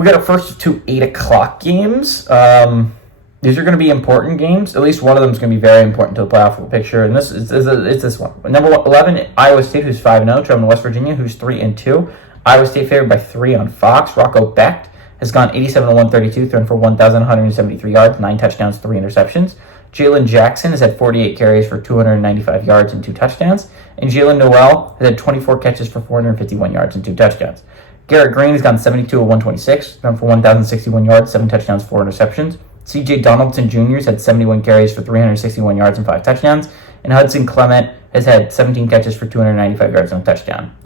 We got our first of two 8 o'clock games. These are going to be important games. At least one of them is going to be very important to the playoff picture. And it's this one. Number 11, Iowa State, who's 5-0, traveling to West Virginia, who's 3-2. Iowa State favored by 3 on Fox. Rocco Becht has gone 87-132, thrown for 1,173 yards, 9 touchdowns, 3 interceptions. Jalen Jackson has had 48 carries for 295 yards and 2 touchdowns. And Jalen Noel has had 24 catches for 451 yards and 2 touchdowns. Garrett Green has gone 72-126, thrown for 1,061 yards, 7 touchdowns, 4 interceptions. C.J. Donaldson Jr. has had 71 carries for 361 yards and 5 touchdowns. And Hudson Clement has had 17 catches for 295 yards and a touchdown.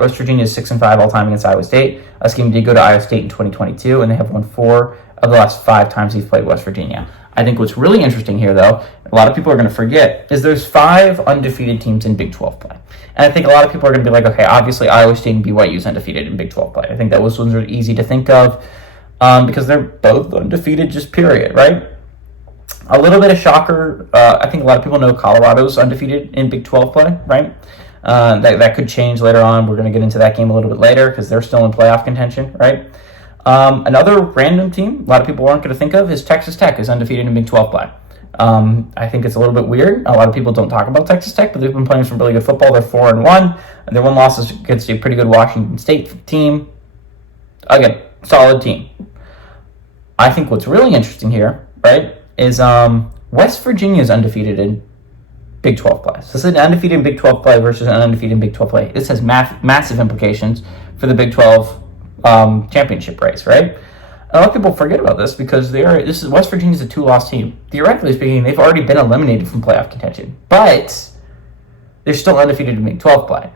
West Virginia is 6-5 all-time against Iowa State. This game did go to Iowa State in 2022, and they have won 4 of the last 5 times he's played West Virginia. I think what's really interesting here, though, a lot of people are going to forget, is there's 5 undefeated teams in Big 12 play. And I think a lot of people are going to be like, okay, obviously Iowa State and BYU is undefeated in Big 12 play. I think those ones are easy to think of because they're both undefeated, just period, right? A little bit of shocker. I think a lot of people know Colorado's undefeated in Big 12 play, right? That could change later on. We're going to get into that game a little bit later because they're still in playoff contention, right? Another random team a lot of people aren't going to think of is Texas Tech is undefeated in Big 12 play. I think it's a little bit weird. A lot of people don't talk about Texas Tech, but they've been playing some really good football. They're 4-1. Their one loss is against a pretty good Washington State team. Again, solid team. I think what's really interesting here, right, is West Virginia is undefeated in Big 12 play. So this is an undefeated in Big 12 play versus an undefeated in Big 12 play. This has massive implications for the Big 12 championship race, right? A lot of people forget about this because West Virginia's a 2-loss team. Theoretically speaking, they've already been eliminated from playoff contention, but they're still undefeated in Big 12 play.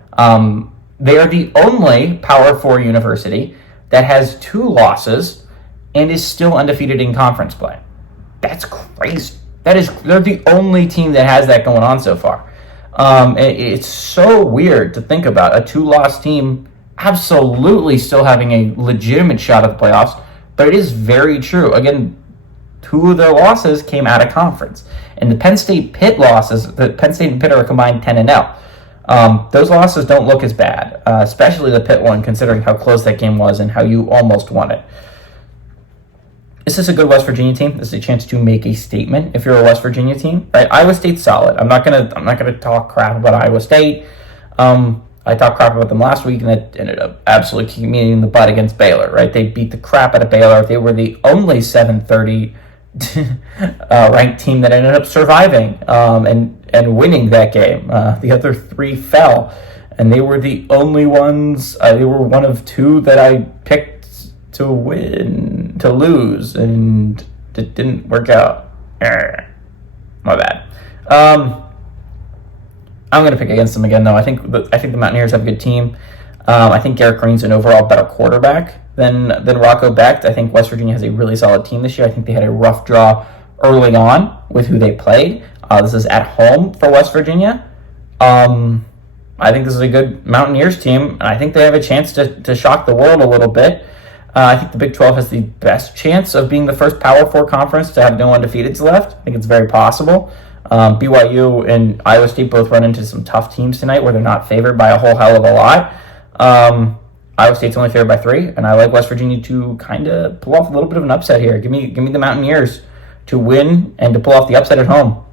They are the only Power 4 university that has 2 losses and is still undefeated in conference play. That's crazy. They're the only team that has that going on so far. It's so weird to think about a 2-loss team absolutely still having a legitimate shot at the playoffs, but it is very true. Again, 2 of their losses came out of conference. And the Penn State Pitt losses, the Penn State and Pitt are combined 10-0. Those losses don't look as bad, especially the Pitt one, considering how close that game was and how you almost won it. This is a good West Virginia team. This is a chance to make a statement if you're a West Virginia team, right? Iowa State's solid. I'm not gonna talk crap about Iowa State. I talked crap about them last week, and that ended up absolutely kicking me in the butt against Baylor, right? They beat the crap out of Baylor. They were the only 730 ranked team that ended up surviving and winning that game. The other 3 fell, and they were the only ones. They were one of 2 that I picked to lose, and it didn't work out. My bad. I'm going to pick against them again, though. I think the Mountaineers have a good team. I think Garrett Green's an overall better quarterback than Rocco Becht. I think West Virginia has a really solid team this year. I think they had a rough draw early on with who they played. This is at home for West Virginia. I think this is a good Mountaineers team, and I think they have a chance to shock the world a little bit. I think the Big 12 has the best chance of being the first Power 4 conference to have no undefeateds left. I think it's very possible. BYU and Iowa State both run into some tough teams tonight where they're not favored by a whole hell of a lot. Iowa State's only favored by 3, and I like West Virginia to kind of pull off a little bit of an upset here. Give me the Mountaineers to win and to pull off the upset at home.